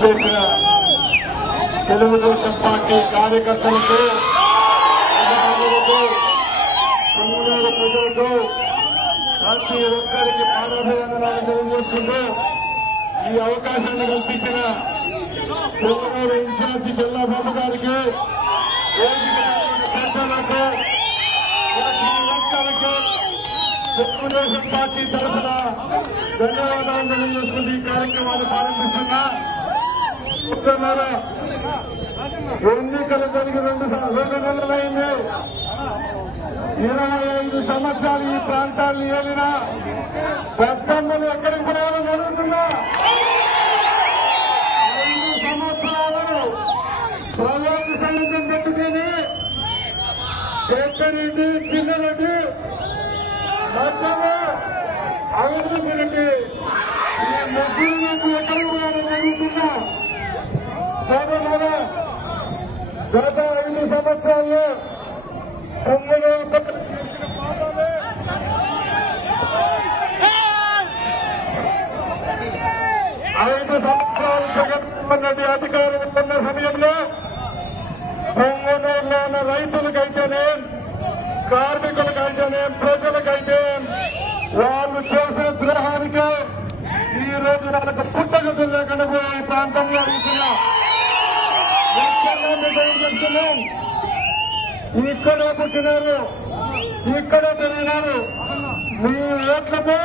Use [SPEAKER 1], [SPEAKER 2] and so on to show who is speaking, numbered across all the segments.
[SPEAKER 1] చేసిన తెలుగుదేశం పార్టీ కార్యకర్తలకు అధికారులకు తమిళనాడు ప్రజలకు ప్రతి ఒక్కరికి పాదాభివందనాలు తెలియజేసుకుంటూ ఈ అవకాశాన్ని కల్పించిన తెలుగునాడు ఇన్ఛార్జి జిల్లా బాబు గారికి తెలుగుదేశం పార్టీ తరఫున ధన్యవాదాలు తెలియజేసుకుంటూ ఈ కార్యక్రమాన్ని ప్రారంభిస్తున్నా. ఎన్నికలు జరిగి రెండు రెండు నెలలైంది. ఇరవై ఐదు సంవత్సరాలు ఈ ప్రాంతాన్ని ఏలిన పెద్దమ్మలు ఎక్కడికి పోయారో జరుగుతుందా ఐదు సంవత్సరాలు ప్రజలకు సైన్యం పెట్టుకుని పెద్దరెడ్డి చిన్నరెడ్డి మధ్యలో అభివృద్ధి రెడ్డి ముగ్గురు నాకు ఎక్కడికి గత ఐదు సంవత్సరాల్లో తొమ్మిది ఐదు సంవత్సరాలు జగన్మోహన్ రెడ్డి అధికారం ఉన్న సమయంలో పొంగనూరులో ఉన్న రైతులకైతేనే కార్మికులకైతేనే ప్రజలకైతే వాళ్ళు చేసిన ద్రోహానికి ఈ రోజు వాళ్ళకు పుట్టగతులు లేకుండా ఈ ప్రాంతంలో అడుగుతున్నా. ఇక్కడే పుట్టినారు. ఇక్కడే పెరిగినారు. మీ ఓట్లతో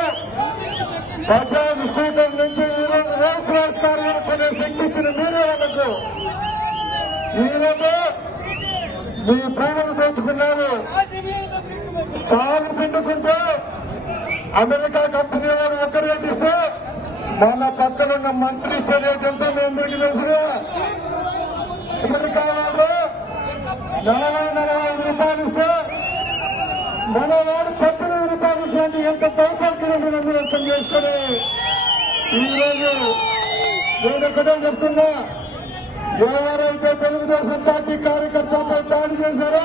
[SPEAKER 1] బజాజ్ స్కూటర్ నుంచి ఈరోజు రోల్స్ రాజ్ కారు శక్తి ఇచ్చిన మీరే వాళ్ళకు? ఈరోజు మీ ప్రాణాలు తెచ్చుకున్నాను పాలు పిండుకుంటే అమెరికా కంపెనీ వారు ఒక్క రేటు ఇస్తే మన పక్కన ఉన్న మంత్రి ఇచ్చే రేట్ ఎంత మీ అందరికీ తెలుసుగా. అమెరికా వాళ్ళు నలభై నలభై ఐదు రూపాయలు ఇస్తే మన వాడు పద్దెనిమిది రూపాయలు ఇచ్చేది ఎంత దౌర్భాగ్యం మీరు అర్థం చేసుకుని ఈరోజు నేను ఒకటే చెప్తున్నా. ఎవరైతే తెలుగుదేశం పార్టీ కార్యకర్తలపై దాడి చేశారో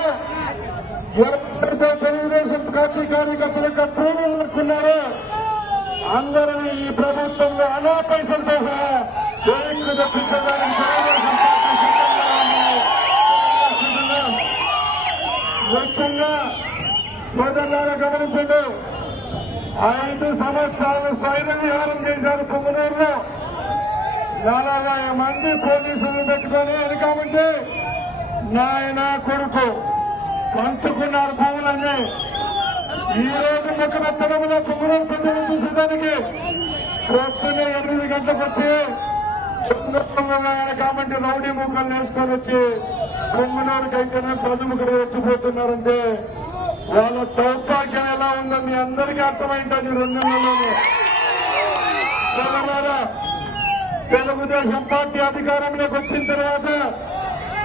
[SPEAKER 1] ఎవరైతే తెలుగుదేశం పార్టీ కార్యకర్తల యొక్క అనుకున్నారో అందరినీ ఈ ప్రభుత్వంలో అనా పైసలతో సహా జైలుకు తప్పించడానికి తెలుగుదేశం పార్టీ సిద్ధంగా ముఖ్యంగా సోదరులారా గమనించండి. ఐదు సంవత్సరాలు స్వైర విహారం చేశారు పొంగనూరులో నలభై మంది పోలీసులు పెట్టుకొని వెనకామంటే నాయన కొడుకు పంచుకున్నారు భూములన్నీ. ఈ రోజు ముఖరత్నంలో పొంగనూరు ప్రజలు చూసేదానికి పొద్దున్నే ఎనిమిది గంటలకు వచ్చి కాబట్టి రౌడీ ముఖాలు వేసుకొని వచ్చి పొంగనూరుకి అయితేనే ప్రజముఖుడు వచ్చిపోతున్నారంటే వాళ్ళ దౌర్భాగ్యం ఎలా ఉందో మీ అందరికీ అర్థమైంటుంది రెండు నెలల్లోనే. తెలుగుదేశం పార్టీ అధికారంలోకి వచ్చిన తర్వాత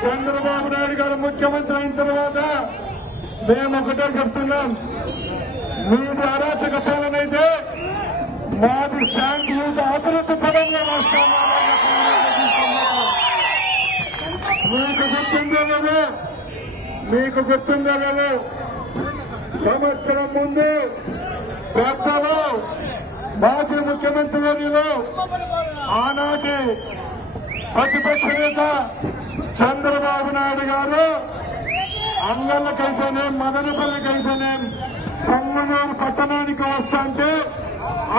[SPEAKER 1] చంద్రబాబు నాయుడు గారు ముఖ్యమంత్రి అయిన తర్వాత మేము ఒకటే చెప్తున్నాం. మీది అరాచక పాలన అయితే మాది శాంతియుత అభివృద్ధి పరంగా వస్తామా మీకు గుర్తుందో కదా మీకు గుర్తుందో కదా సంవత్సరం ముందు పెద్దలు మాజీ ముఖ్యమంత్రి వర్యులు ఆనాటి ప్రతిపక్ష నేత చంద్రబాబు నాయుడు గారు అంగళ్ళకైతేనే మదనపల్లికైతేనే పొంగనూరు పట్టణానికి వస్తాంటే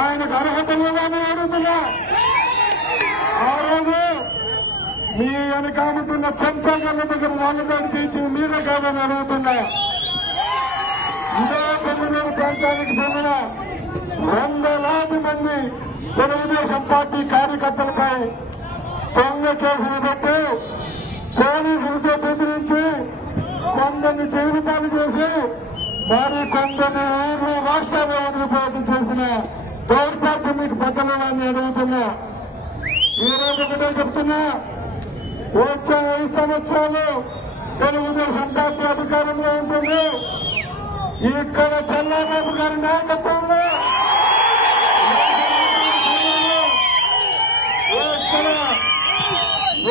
[SPEAKER 1] ఆయనకు అర్హత లేదని అడుగుతున్నా. ఆ రోజు మీ వెనకాముతున్న చెంచాగల్ల దగ్గర వాళ్ళ దానికి ఇచ్చి మీరే కాదని అడుగుతున్నా. ఇదే పొంగనూరు ప్రాంతానికి చెందిన వందలాది మంది తెలుగుదేశం పార్టీ కార్యకర్తలపై దొంగ కేసులు పెట్టి పోలీసులతో బెదిరించి కొందరిని జీవితాలు చేసి మరి కొందరిని ఊరు రాష్ట్రాల్లో వదిలిపోవడం చేసిన దౌర్భాగ్యం మీకు బద్దలని అడుగుతున్నా. ఈ రోజు ఒకటే చెప్తున్నా. వచ్చే ఐదు సంవత్సరాలు తెలుగుదేశం పార్టీ అధికారంలో ఉంటుంది. ఇక్కడ చంద్రబాబు గారి నాయకత్వంలో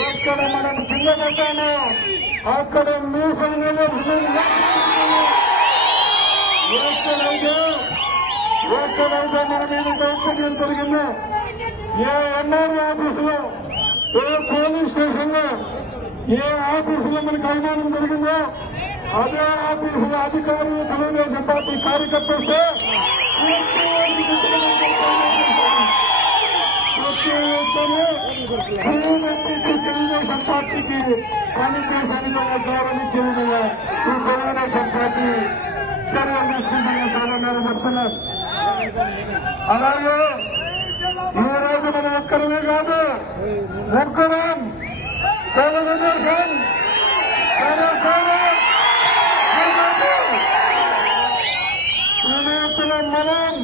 [SPEAKER 1] ఎక్కడ మనం కింద పెట్టామో అక్కడ మీసంలో ఎక్కడైతే ఎక్కడైతే మన మీద దౌర్జన్యం జరిగిందో ఏ ఎన్ఆర్ఓ ఆఫీసులో ఏ పోలీస్ స్టేషన్లో ఏ ఆఫీసులో మనకు అవమానం జరిగిందో అదే ఆఫీసుల అధికారులు తెలుగుదేశం పార్టీ కార్యకర్త వస్తే తెలుగుదేశం పార్టీకి పనిచేసని గౌరవించే విధంగా ఈ తెలుగుదేశం పార్టీ చర్యలు తీసుకుంటున్న సాధారణ చెప్తున్నారు అలాగే ఈ రోజు మనం ఒక్కరమే కాదు ముగ్గురం తెలుగుదేశం జనసేన త్రినేత్రుల మనం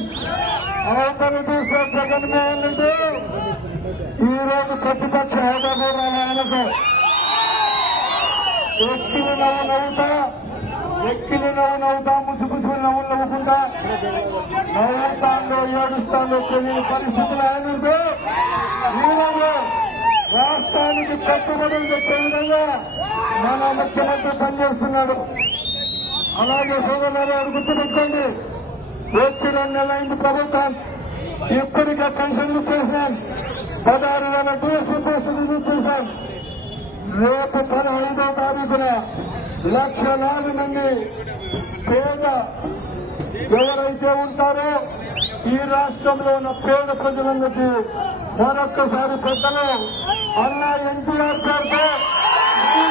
[SPEAKER 1] అవతల చూసే జగన్మోహన్ రెడ్డి ఈ రోజు ప్రతిపక్ష హోదా కూడా ఆయనకు ఎక్కిలి నవ్వు నవ్వుతా ఎక్కిలి నవ్వు నవ్వుతా ముసుగుసులు నవ్వు నవ్వుకుంటా. నవ్వుతాండో ఏడుస్తాండో తెలియని పరిస్థితులు ఆయన ఈరోజు రాష్ట్రానికి కట్టుబడులు చెప్పే విధంగా మన ముఖ్యమంత్రి పనిచేస్తున్నాడు. అలాగే సోదరులు అది గుర్తుపెట్టుకోండి వచ్చి రెండు నెలలైంది ప్రభుత్వం. ఇప్పటికే పెన్షన్లు చేసినాను రేపు పదహైదో తారీఖున లక్షలాది మంది పేద ఎవరైతే ఉంటారో ఈ రాష్ట్రంలో ఉన్న పేద ప్రజలందరికీ మరొక్కసారి పెద్దలు అన్నా ఎన్టీఆర్ పేరుతో ఈ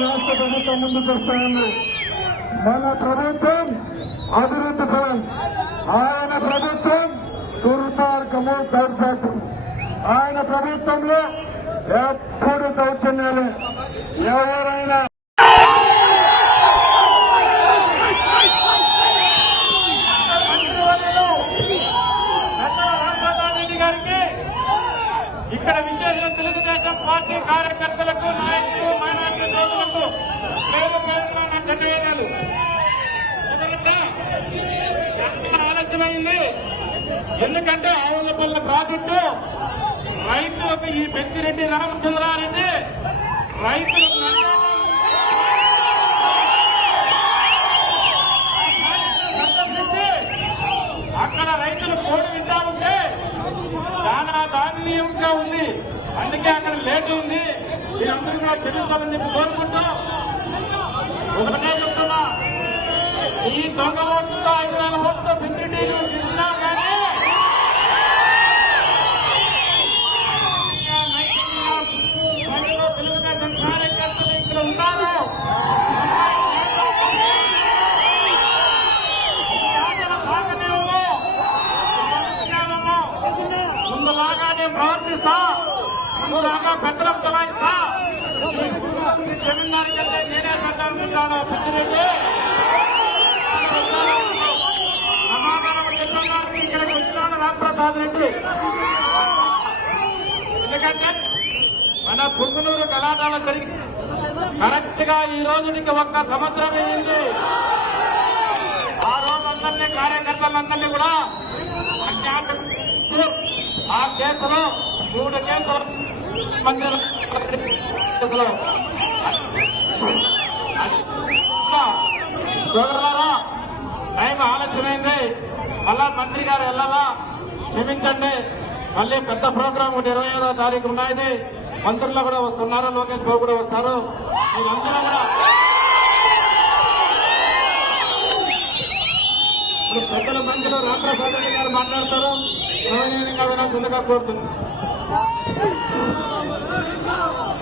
[SPEAKER 1] రాష్ట్ర ప్రభుత్వం ముందుకు వస్తాయని మన ప్రభుత్వం అభివృద్ధి ఫలం ఆయన ప్రభుత్వం దుర్మార్గము దౌర్భాగ్యం. ఆయన ప్రభుత్వంలో ఎప్పుడు దౌర్జన్యాలే ఎవరైనా
[SPEAKER 2] మంత్రివర్యులు పెద్దల రామచంద్రారెడ్డి గారికి ఇక్కడ విజయనగరం తెలుగుదేశం పార్టీ కార్యకర్తలకు నాయకులు మైనార్టీ సోదరులకు పేరు పేరున నా ధన్యవాదాలు ఎందుకంటే ఎంత ఆలస్యమైంది ఎందుకంటే ఆవులపల్ల ప్రాజెక్టు రైతులకు ఈ పెద్దిరెడ్డి రామచంద్రారెడ్డి రైతులకు అక్కడ రైతులు కోడి వింటా ఉంటే చాలా దారుణీయంగా ఉంది. అందుకే అక్కడ లేట్ ఉంది. మీరందరూ కూడా తెలుసుకోవాలని చెప్పి కోరుకుంటూ ఒకటే చెప్తున్నా. ఈ దొంగ ఓట్లతో ఐదు వేల ఓట్లతో బిండిటీలు గెలిచినా కానీ ప్రజలు తెలుగుదేశం కార్యకర్తలు ఇక్కడ ఉన్నారు ముందులాగానే ప్రవర్తిస్తా ముందులాగా పెద్దలకు చలాయిస్తా. జమీందారు కంటే నేనే పిచ్చిరెడ్డి సమాధానం చెప్తున్నాను ఇక్కడికి రామప్రసాద్ రెడ్డి. ఎందుకంటే మన పుంగునూరు కళాశాల జరిగి కరెక్ట్గా ఈ రోజునికి ఒక్క సంవత్సరం అయింది. ఆ రోజు అందరినీ కార్యకర్తలందరినీ కూడా అజ్ఞాతం. ఆ కేసులో మూడు కేసులు మధ్యలో సోదరులారా టైం ఆలస్యమైంది. మళ్ళా మంత్రి గారు వెళ్ళాలా? క్షమించండి. మళ్ళీ పెద్ద ప్రోగ్రామ్ ఒకటి ఇరవై ఐదో తారీఖు ఉన్నది మంత్రులు కూడా వస్తున్నారు లోకేష్ బాబు కూడా వస్తారు. మీరందరూ కూడా ఇప్పుడు పెద్దల మంత్రులు రామప్రసాద్ గారు మాట్లాడతారు. గౌరవనీయంగా వినాల్సిందిగా కోరుతున్నాను